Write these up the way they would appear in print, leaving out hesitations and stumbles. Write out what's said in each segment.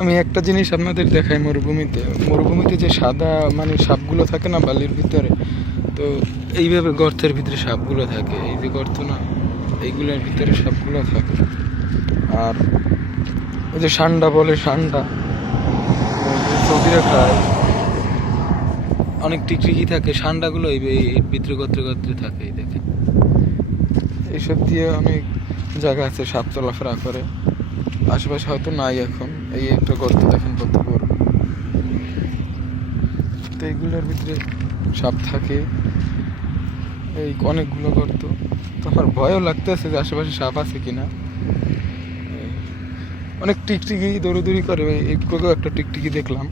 আমি একটা জিনিস আপনাদের দেখাই, মরুভূমিতে যে সাদা মানে সাপগুলো থাকে না বালির ভিতরে, তো এইভাবে গর্তের ভিতরে সাপগুলো থাকে, এই যে গর্ত না, এইগুলোর ভিতরে সাপগুলো থাকে। আর ওই যে সান্ডা বলে, সান্ডা সৌদিরা খায়, অনেক টিকটিকি থাকে, সান্ডাগুলো এই ভিতরে গর্তে গর্তে থাকে। এই দেখেন, এইসব দিয়ে অনেক জায়গা আছে সাপ চলাফেরা করে। আশেপাশে হয়তো নাই এখন। এই একটা গর্ত দেখেন কত বড়, তো এইগুলোর ভিতরে সাপ থাকে, এই অনেকগুলো গর্ত। তো আমার ভয়ও লাগতেছে যে আশেপাশে সাপ আছে কিনা। অনেক টিকটিকি দৌড়াদৌড়ি করে, একটু একটা টিকটিকি দেখলাম।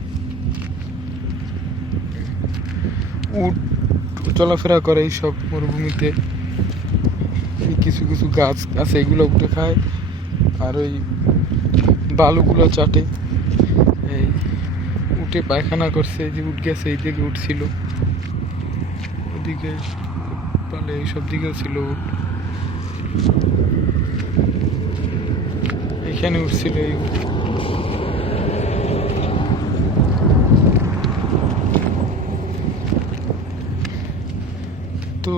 উট চলাফেরা করে এইসব মরুভূমিতে। কিছু কিছু গাছ আছে, এগুলো উঠে খায়, আর ওই বালুগুলো চাটে। এই উঠে পায়খানা করছে, যে উঠ গেছে, এই দিকে উঠছিল, ওদিকে পালে এইসব দিকেও ছিল উট, এখানে উঠছিল এই উট। তো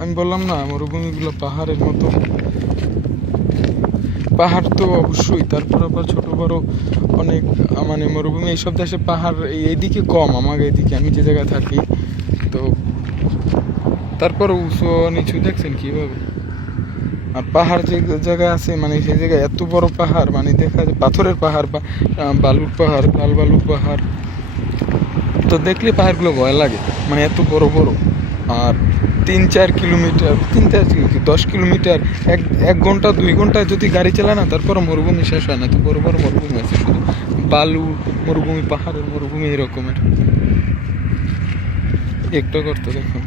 আমি বললাম না, মরুভূমিগুলো পাহাড়ের মতো। পাহাড় তো অবশ্যই, তারপর আবার ছোট বড় অনেক মানে মরুভূমি এইসব দেশে পাহাড় এইদিকে কম, আমার এইদিকে আমি যে জায়গায় থাকি। তো তারপর উঁচু নিচু দেখছেন কিভাবে। আর পাহাড় যে জায়গায় আছে মানে সেই জায়গায় এত বড় পাহাড়, মানে দেখা যায় পাথরের পাহাড় বা বালুর পাহাড়, লাল বালুর পাহাড়। তো দেখলে পাহাড়গুলো ভয় লাগে, মানে এত বড় বড়। আর 3-4 কিলোমিটার, 10 কিলোমিটার, এক ঘন্টা 2 ঘন্টা যদি গাড়ি চালায় না, তারপর মরুভূমি শেষ হয় না। তো বড় বড় মরুভূমি আছে, শুধু বালু মরুভূমি, পাহাড়ের মরুভূমি এরকমের। একটা করতে দেখুন।